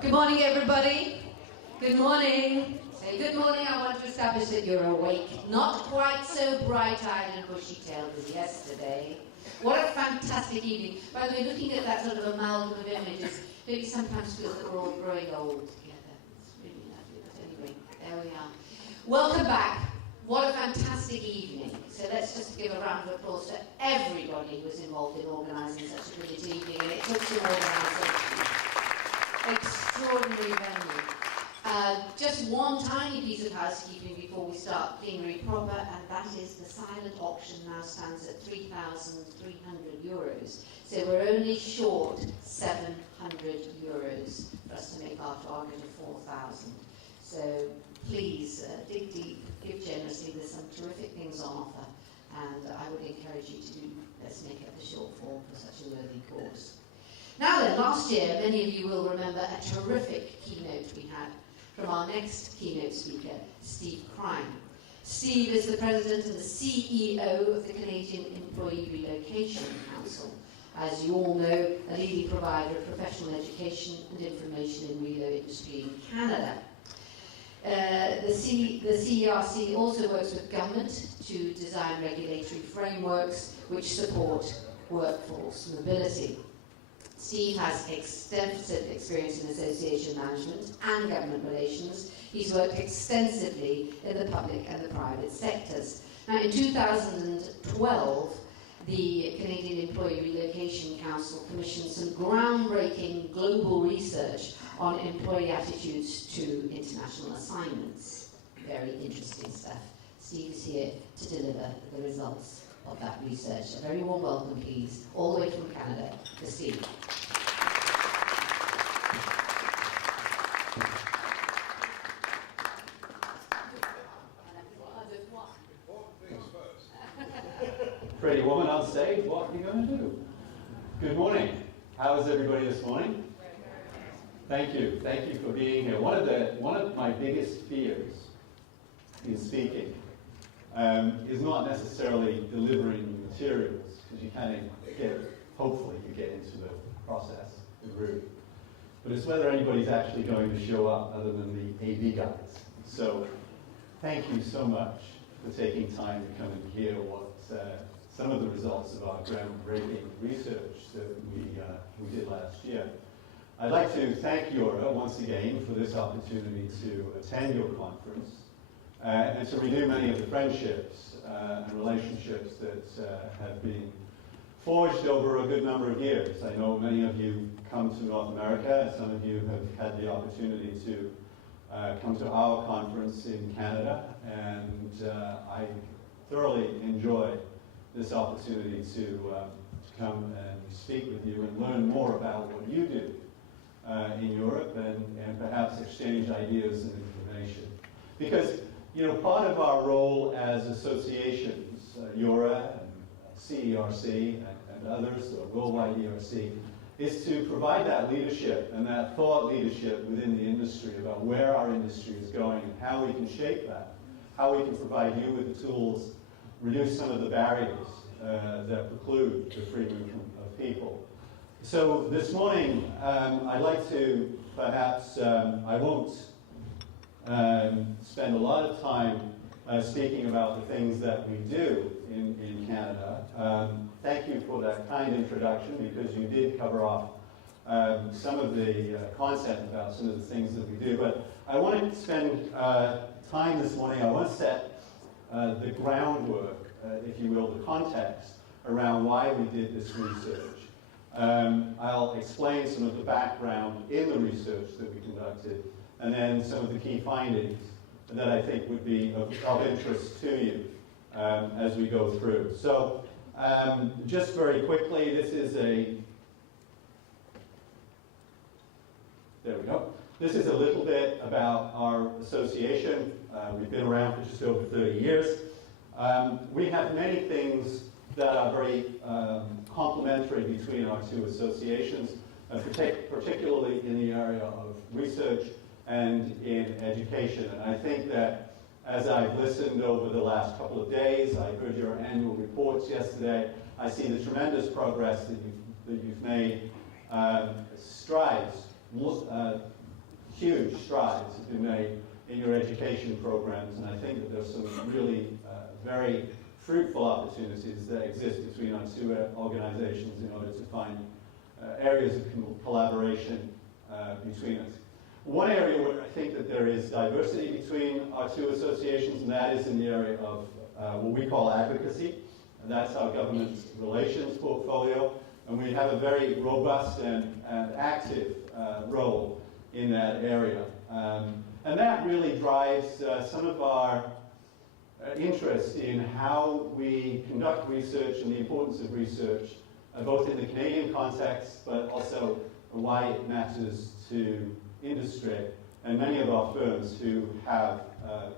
Good morning, everybody. Good morning. Say good morning. I want to establish that you're awake. Not quite so bright-eyed and bushy-tailed as yesterday. What a fantastic evening. By the way, looking at that sort of amalgam of images, don't you sometimes feel that we're all growing old together? It's really lovely. But anyway, there we are. Welcome back. What a fantastic evening. So let's just give a round of applause to everybody who was involved in organising such a brilliant evening. And it took some organisation. Extraordinary venue. Just one tiny piece of housekeeping before we start plenary proper, and that is the silent auction now stands at €3,300. So we're only short €700 for us to make our target of 4,000. So please dig deep, give generously. There's some terrific things on offer, and I would encourage you to let's make up the shortfall for such a worthy cause. Now then, last year, many of you will remember a terrific keynote we had from our next keynote speaker, Steve Cryne. Steve is the President and the CEO of the Canadian Employee Relocation Council. As you all know, a leading provider of professional education and information in relo industry in Canada. The CERC also works with government to design regulatory frameworks which support workforce mobility. Steve has extensive experience in association management and government relations. He's worked extensively in the public and the private sectors. Now, in 2012, the Canadian Employee Relocation Council commissioned some groundbreaking global research on employee attitudes to international assignments. Very interesting stuff. Steve is here to deliver the results of that research. A very warm welcome, please, all the way from Canada, to Steve. Pretty woman on stage, what are you going to do? Good morning. How is everybody this morning? Thank you. Thank you for being here. One of my biggest fears in speaking is not necessarily delivering materials, because you kind of hopefully you get into the process, the route. But it's whether anybody's actually going to show up other than the AV guys. So thank you so much for taking time to come and hear what some of the results of our groundbreaking research that we did last year. I'd like to thank EuRA once again for this opportunity to attend your conference and to renew many of the friendships and relationships that have been forged over a good number of years. I know many of you come to North America. Some of you have had the opportunity to come to our conference in Canada, and I thoroughly enjoy this opportunity to come and speak with you and learn more about what you do in Europe and perhaps exchange ideas and information. Because, you know, part of our role as associations, EuRA and CERC and others, or Worldwide ERC, is to provide that leadership and that thought leadership within the industry about where our industry is going and how we can shape that, how we can provide you with the tools, reduce some of the barriers that preclude the free movement of people. So this morning, I'd like to perhaps, I won't spend a lot of time speaking about the things that we do in Canada. Thank you for that kind introduction, because you did cover off some of the content about some of the things that we do. But I want to spend time this morning, I want to set the groundwork, if you will, the context around why we did this research. I'll explain some of the background in the research that we conducted, and then some of the key findings that I think would be of interest to you as we go through. So just very quickly, this is there we go. This is a little bit about our association. We've been around for just over 30 years. We have many things that are very complementary between our two associations, particularly in the area of research and in education. And I think that as I've listened over the last couple of days, I heard your annual reports yesterday, I see the tremendous progress that you've made, strides, huge strides have been made in your education programs, and I think that there's some really very fruitful opportunities that exist between our two organizations in order to find areas of collaboration between us. One area where I think that there is diversity between our two associations, and that is in the area of what we call advocacy, and that's our government relations portfolio, and we have a very robust and active role in that area. And that really drives some of our interest in how we conduct research and the importance of research, both in the Canadian context, but also why it matters to industry and many of our firms who have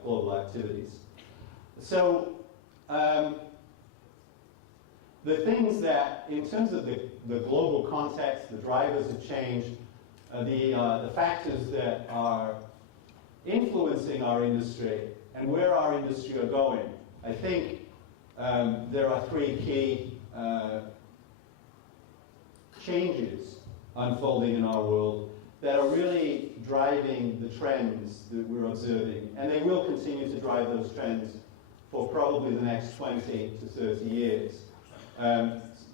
global activities. So the things that, in terms of the global context, the drivers of change, the factors that are influencing our industry and where our industry are going, I think there are three key changes unfolding in our world that are really driving the trends that we're observing, and they will continue to drive those trends for probably the next 20 to 30 years.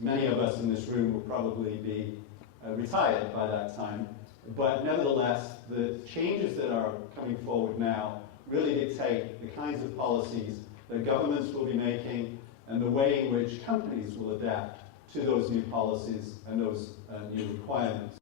Many of us in this room will probably be retired by that time, but nevertheless, the changes that are coming forward now really dictate the kinds of policies that governments will be making and the way in which companies will adapt to those new policies and those new requirements.